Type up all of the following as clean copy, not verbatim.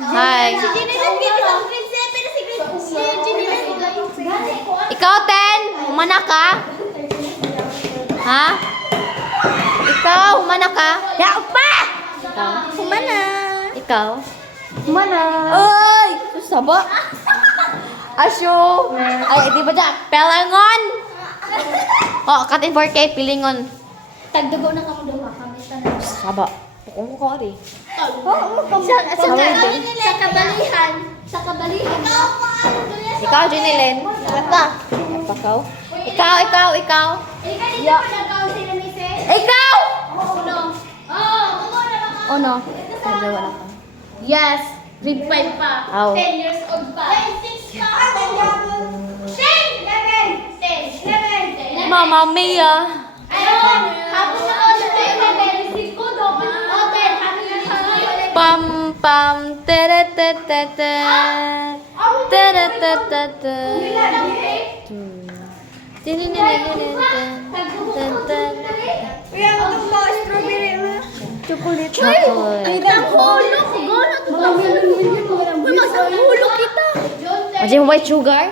Hi. Si Jinilan, grade 7 na si Jinilan. Ikaw, Ten, humana ka? Ha? Ikaw, humana ka? Ya, pa! Ikaw? Humana. Ikaw? Humana. Ay! Saba? Asyo! Ay, di ba dyan? Pelangon! Oh, cut in 4K, pilingon. Tagdugo na kamo duha kami tanan. Saba. Pukong ko rin. Sa kabalihan. Sa kabalihan. Ikaw, Jinilin. Ata. Napakaw. Ikaw. Ya. Ikaw! Oh no. Sabi, wala ka. Yes. Grade 5 pa. Aw. 10 years old pa. 6 pa. 10. 11. Mama Mia. Ayun. Hapon na ako sa 11. Risiko do. Open. Hapon na sa Pam pam tere te te te. Tere te te te. Chocolate. Chocolate. Tanghulog. Gano'n ito. Magtanghulog kita. Ajay mo white sugar?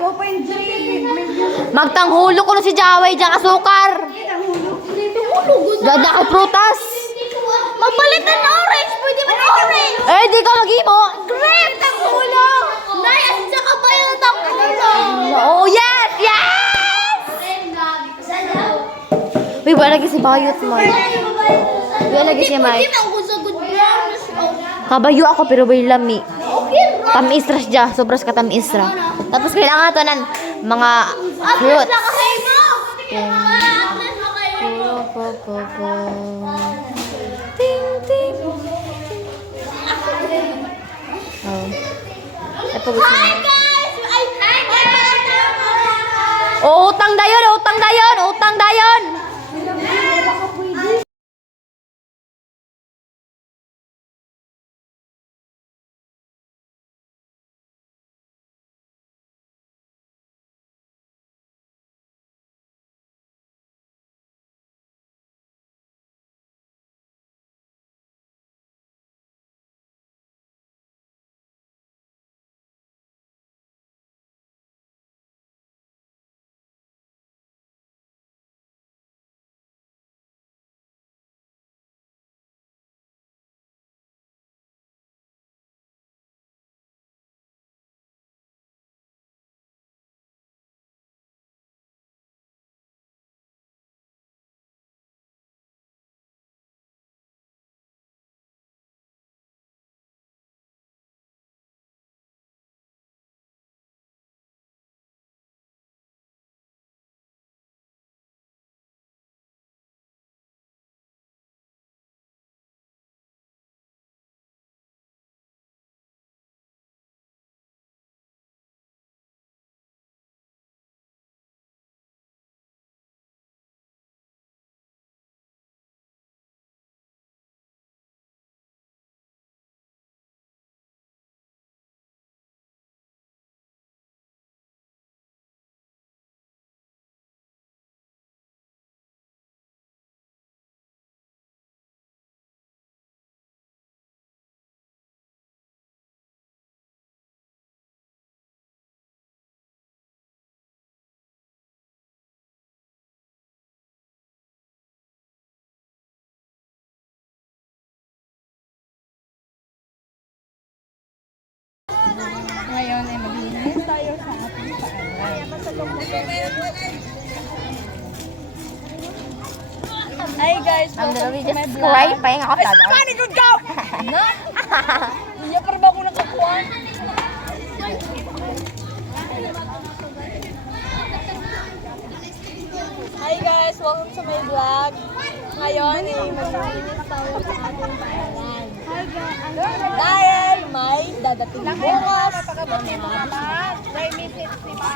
Magtanghulo ko na si Jaway dyan asukar. Ganda ka prutas. Magpalitan na orange. Pwede mo orange. Eh, di ka mag-imo. Grape. Tanghulog. Nay, asa ka ba yung tanghulog? Oh, yes! Yes! Uy, wala lagi si Bayot mo. Wala lagi si Mike. Kabayo ako pero may lami. Tamisras dya. Sobras ka tamisra. Tapos kailangan to ng mga fruits. Ting, ting. Oh. Ito gusto mo. Oh, utang dayon, utang dayon, utang dayon. Ngayon ay maglinis tayo sa ating paanan. Hi guys, welcome to my vlog. Cry, pahinga ako Ay, tada. Spanish good go! Na? Iya pa rin ba ako nakakuha? Hi guys, welcome to my vlog. Ngayon ay maglinis tayo sa ating paanan. Dahil may dadating bukas. Let's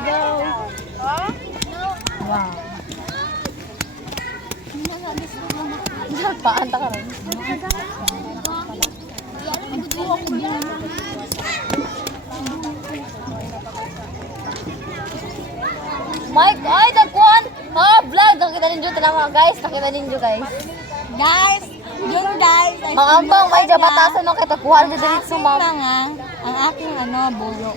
go. Wow. Paanta ka rin. Mike, ay, dagkuhan! Oh, vlog! Nakita ninyo, tanawa guys. Nakita ninyo guys. Guys, Yun guys, ay Mga ambang, may dyan batasan ng kita. Kuha rin dyan sa ma'am. lang ang aking bulo.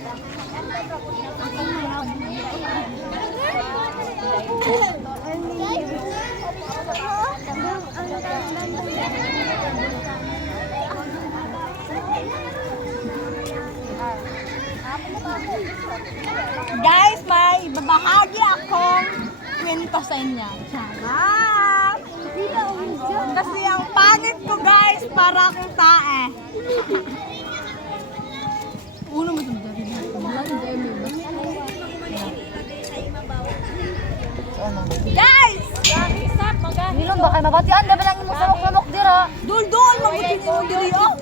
Guys, may babahagi akong kwento sa inyo. Charot! Kasi ang pangit ko guys, para akong tae. Uno mo guys! Nilong ba kayo mabatian? Dabi lang yung sunok-sunok dira. Dul-dul! Mabuti mo diri oh!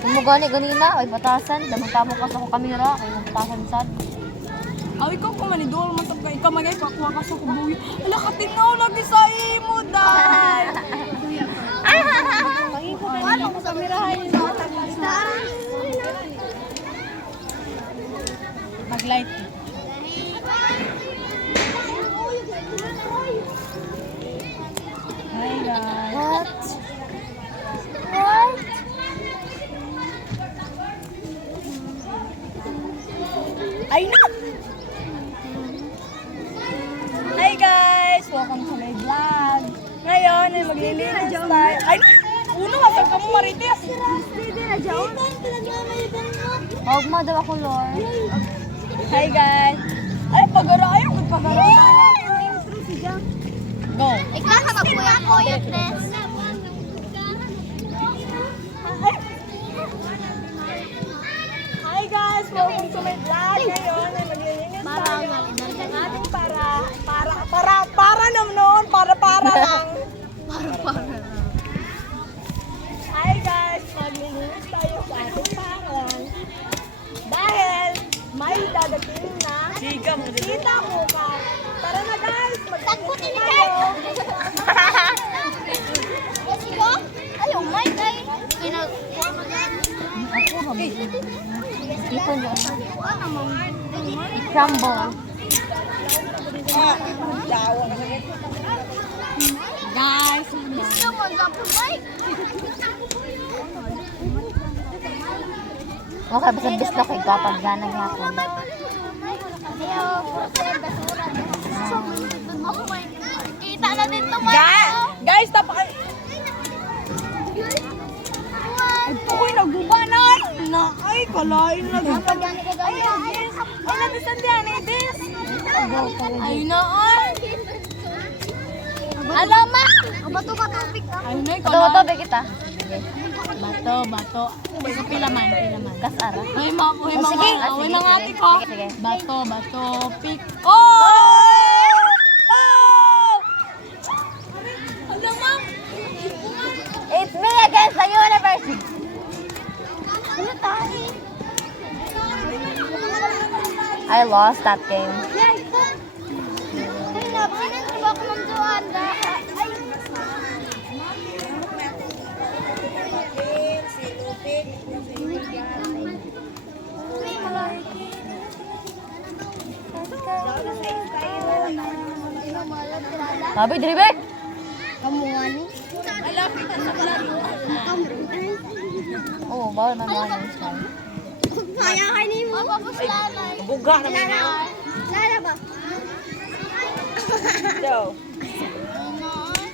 Kung mo gani ganina, ay batasan. Damang tamo ka sa akong kamera. Ay batasan sad. Aw, ikaw kung manidol, matag ka. Ikaw magay, kakuha ka sa kubuhi. Ala, katinaw lagi sa imo, dahil! Ano ko sa mirahan yun? Mag-light. Hi guys. What? What? Ay na! Hi guys! Welcome to my vlog. Ngayon ay maglilinis tayo. Ay na! Uno, wag ka mo marites. Huwag mo daw ako, Lord. Hi guys! Ay, pagara! Ayaw ko pagara! Go! Ikaw sa magkuyang-kuyang, Tess. Hi guys! Welcome to my vlog. Ngayon ay maglilinis tayo. Ang ating para naman para lang. Hi guys! Maglilinis tayo sa ating parang. Dahil may dadating na sita mo ka. Tara na guys! Tagputin ni Maglilinis tayo. Let's go. Ay, oh my God. Ipon yun. I-crumble. Guys! Gusto mo sa Mike? Okay, basta bislok kay kapag ganang hapon. Ayaw, puro sila basura. Oh my God. Kita na dito, Guys, tapos... Ako'y nagubanan! Na, ay, kalain na. Ay, nabisan diyan, eh, this. Ay, na, ay. Alam ma! Bato ka topic ka. Ay, na, Ito, kita. Bato. Sa pilaman. Kasara. Ay, sige. Ay, na nga, ko. Sige. Bato, pick. Oh! Alam, ma'am. It's me against the universe. Ano tayo? I lost that game. Ay, napinan ko ba ko ng Joanda? Ay, Sabi, Dribek! kamuhan. Oo, bawal man mga yung style. Kaya kay ni mo. Papapos lalay. Buga naman na. Lala ba? Go.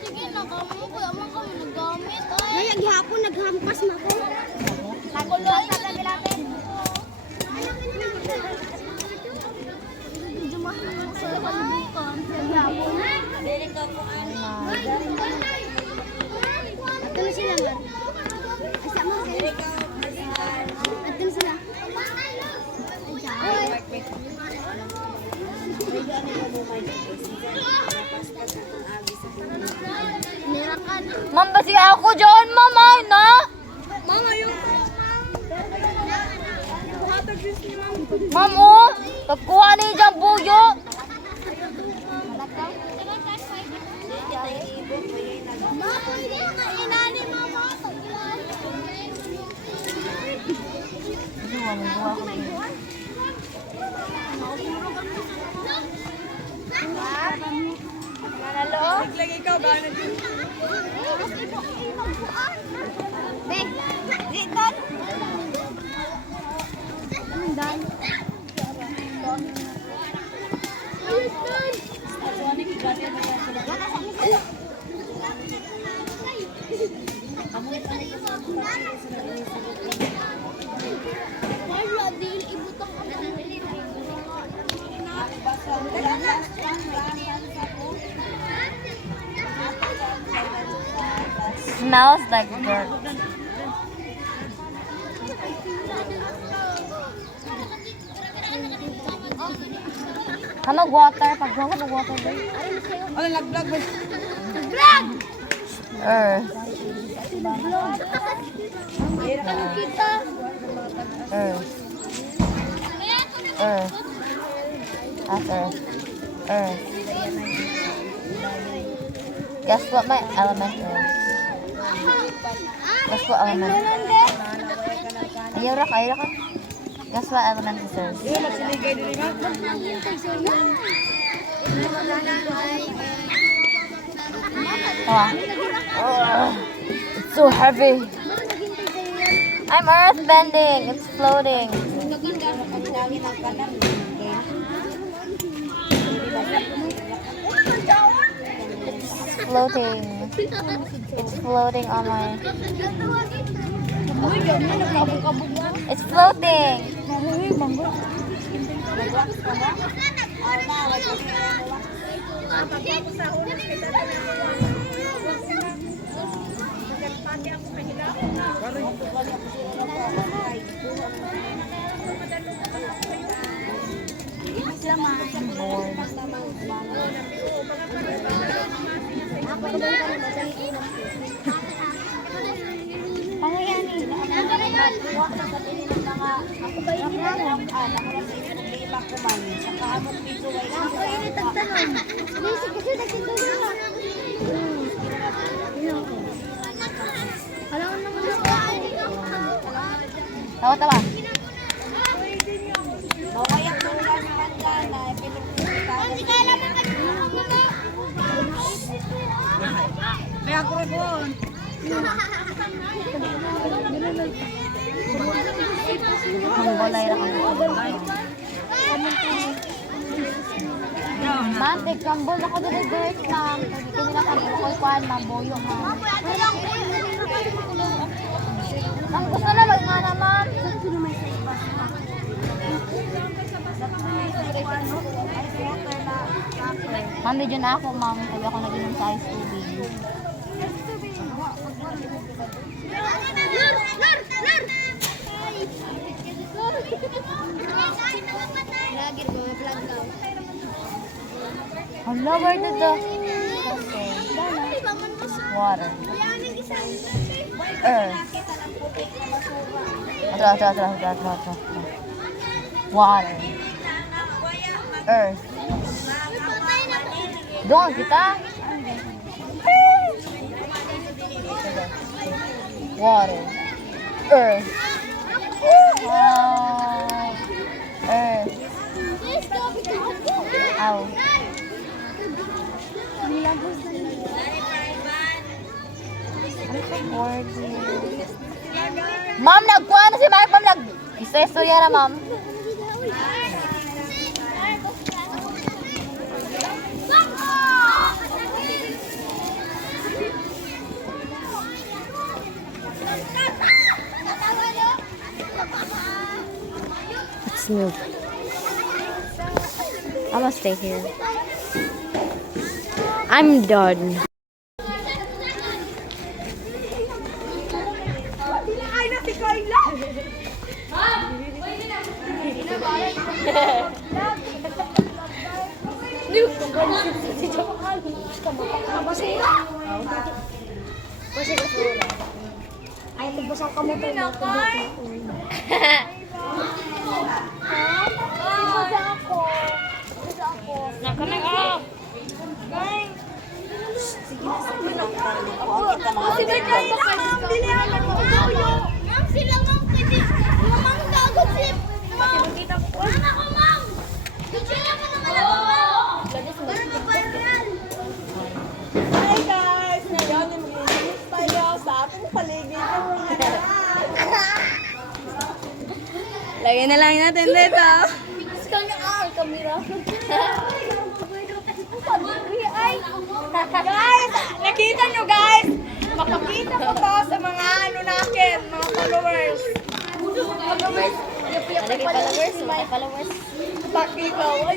Sige na, kamo ko. Amang kami nagamit. Ngayag hapon, naghampas na ko. Naguloy sa lapit-lapit. Dumahin mo sa pagbukan. Dili ka po Ato na sila, man. Asa mo sila. Ato na sila. Nirakan. Ma'am, basi ako dyan, ma'am, ay na! Mama, yung... Ma'am, oh! Pagkuha niyo dyan, buyo! Mama, hindi ka inani, mama. Nanalo? Naglagay ka ba? Be, dito. Dan. Smells like dirt. Mag-water. Pag-water, mag-water ba? Ano, nag-vlog ba? Earth. Earth. Earth. That's Earth. Earth. Guess what my element is? Guess what element? Ayaw ra ka. Guess what element is Earth? Hindi, magsiligay din nga. It's so heavy. I'm earth bending. It's floating. It's floating. It's floating on my. It's floating. Tawa-tawa. May ako rin po. Hangbolay ra kang. Ma'am, tig-kambol ako dito guys, ma'am. Kaya nila kami ko kuan, ma'am, boyo, ma'am. Ang gusto na mag-ngana, ma'am. Ma'am, medyo na ako, ma'am. Sabi ako nag-inom sa ice tubig. Hala, where did the... Water. Earth. Atra. Water. Earth. Doon kita. Water. Earth. Earth. Ow. Ma'am, nagkuha na si Mark. Ma'am, nag-istorya na, ma'am. Let's move. I'm gonna stay here. I'm done. Ay, na si Kayla! Ay, nagbasang ka mo pa na Hi guys! Ngayon, mag-iinis tayo sa Tayo na lang natin dito. Guys, nakita nyo guys. Makakita ko to sa mga ano natin, mga followers. Followers. Pakita ko.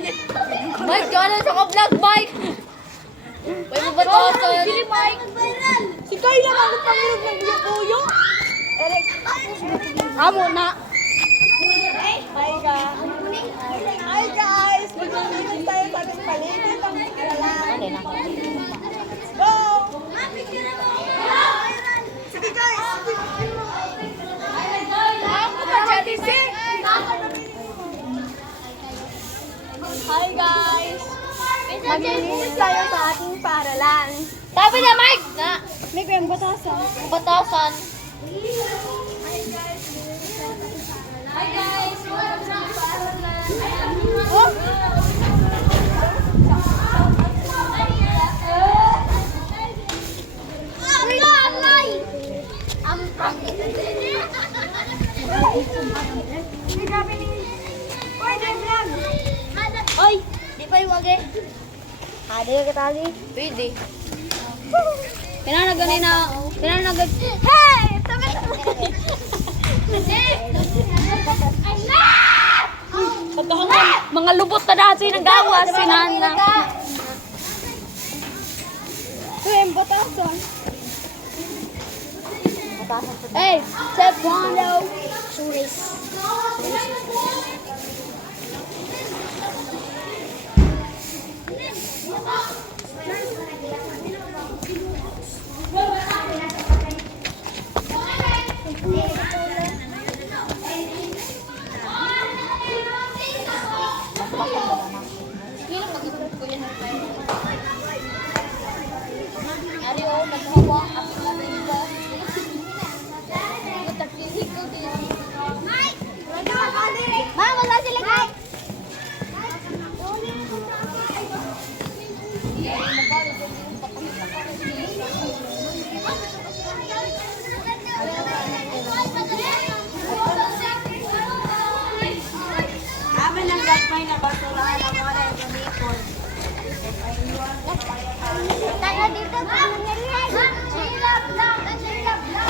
Mike, gano'n sa ka-vlog, Mike! May mabatosan. Si Kayla na nagpangilog ng buyo-buyo. Eric. Amo na. Hi guys. Magpapalibig tayo sa ating paligid. Ang karalan. Go! Sige guys. Ako ba dyan, Hi guys. Maglilinis tayo sa ating paaralan. Sabi na, Mike! Na, May kayang batasan. batasan. Oh! Oy, di pa yung wagi. Adi ka tali? Pwede. Kailangan Hey! Tabi! Mga lubot na dati ng gawas, sinana. Kayang batasan. Hey, step one daw. Suris. Ma, wala sila guys. Amin ang gagmay na basurahan ang mga rekonipon. Tayo dito. Silap lang. Silap lang.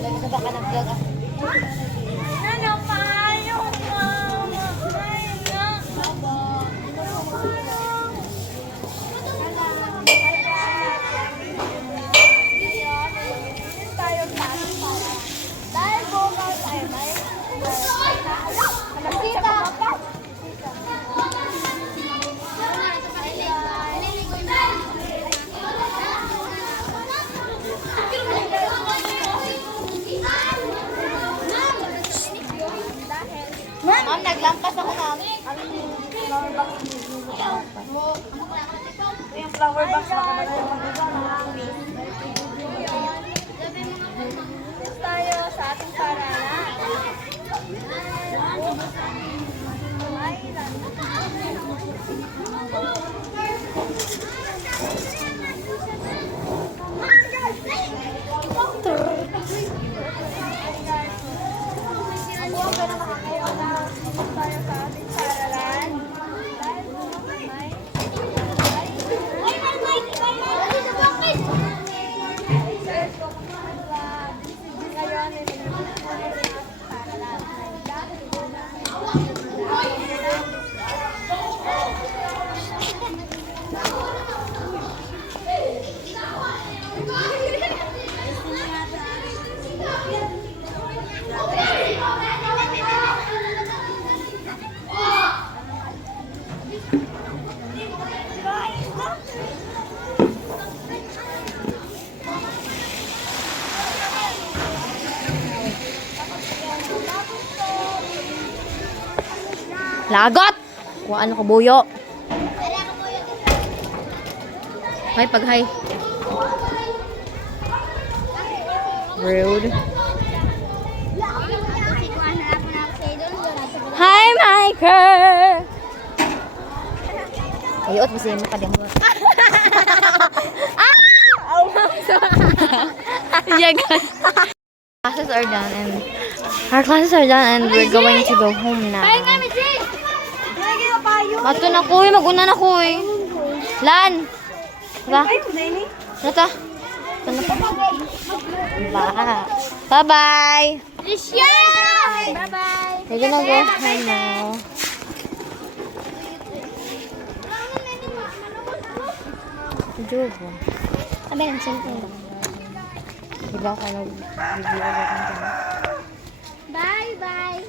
Lagi sa baka ng vlog ah. Ano pa yung mama? Ay, na. Dahil bukas ay may nakita. Ma'am, naglampas ako ma'am. Yung flower box na kabalo yung mag-iba na tayo sa ating paralan. Lagot! Kung ano ko buyo. Hi, pag hi. Rude. Hi, Michael! Ayot, kasi mo kadang Yeah, guys. Classes are done and our classes are done and we're going to go home now. Mato na ko, mag-una na ko eh. Lan! Ba? Nata? Bye-bye! Lucia! Bye-bye! We're gonna go home now. Jogo. Sabi ng cellphone. Diba ako nag-review agad ng dyan? Bye-bye!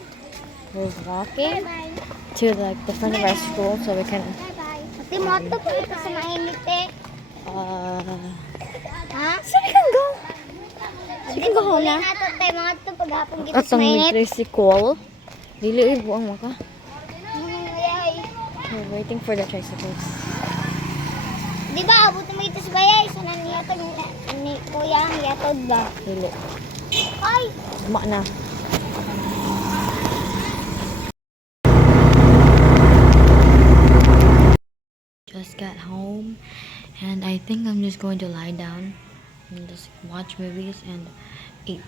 We're walking Bye-bye! to like the front of our school so we can Bye-bye! Ate mo ito po ito sa mainit eh. Ha? saan we can go? Sige ko hula. Nato tayo mga ito paghapon dito At sa ang mainit. tricycle. Dili ibo ang maka. Ayay. We're waiting for the tricycles. Di ba abot mo ito sa bayay? Sana niyatod ni kuya ang yatod ba? Dili. Ay! Tama na. Just got home and I think I'm just going to lie down and just watch movies and eat.